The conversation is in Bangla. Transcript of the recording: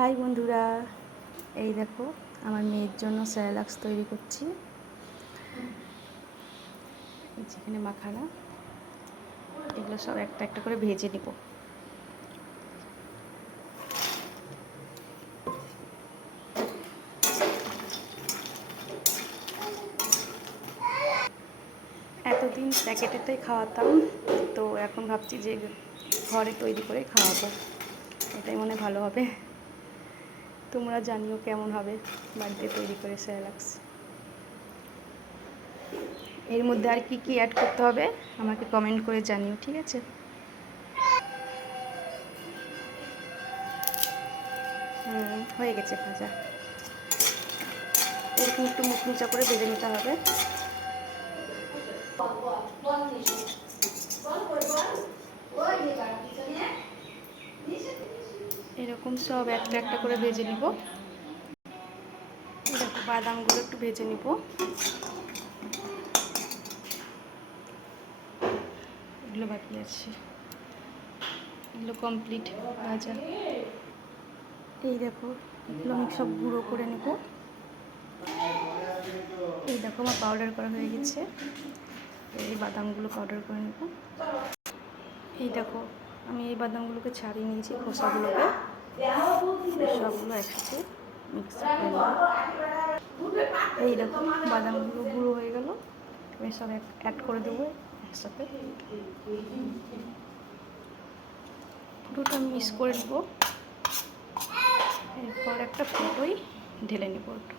হাই বন্ধুরা, এই দেখো আমার মেয়ের জন্য স্যালাক্স তৈরি করছি। যেখানে মাখানা এগুলো সব একটা একটা করে ভেজে নিব। এতদিন প্যাকেটেরটাই খাওয়াতাম, তো এখন ভাবছি যে ঘরে তৈরি করে খাওয়াবো, এটাই মনে ভালো হবে। তোমরা জানিও কেমন হবে বাড়িতে তৈরি করে স্যালাক্স। এর মধ্যে আর কি কি অ্যাড করতে হবে আমাকে কমেন্ট করে জানিও, ঠিক আছে? হয়ে গেছে ভাজা। এরকম একটু মুচমুচা করে ভেজে নিতে হবে। এরকম সব একটা একটা করে ভেজে নিব। দেখো বাদামগুলো একটু ভেজে নিব। এগুলো বাকি আছে, এগুলো কমপ্লিট ভাজা। এই দেখো এগুলো আমি সব গুঁড়ো করে নেব। এই দেখো আমার পাউডার করা হয়ে গেছে। এই বাদামগুলো পাউডার করে নেব। এই দেখো আমি এই বাদামগুলোকে ছাড়িয়ে নিয়েছি, খোসাগুলোকে সবগুলো একসাথে মিক্স করে নেব। এই দেখো বাদামগুলো গুঁড়ো হয়ে গেল, আমি সব অ্যাড করে দেবো একসাথে। পুরোটা মিক্স করে নেব। এরপর একটা ফটোই ঢেলে নেব একটু।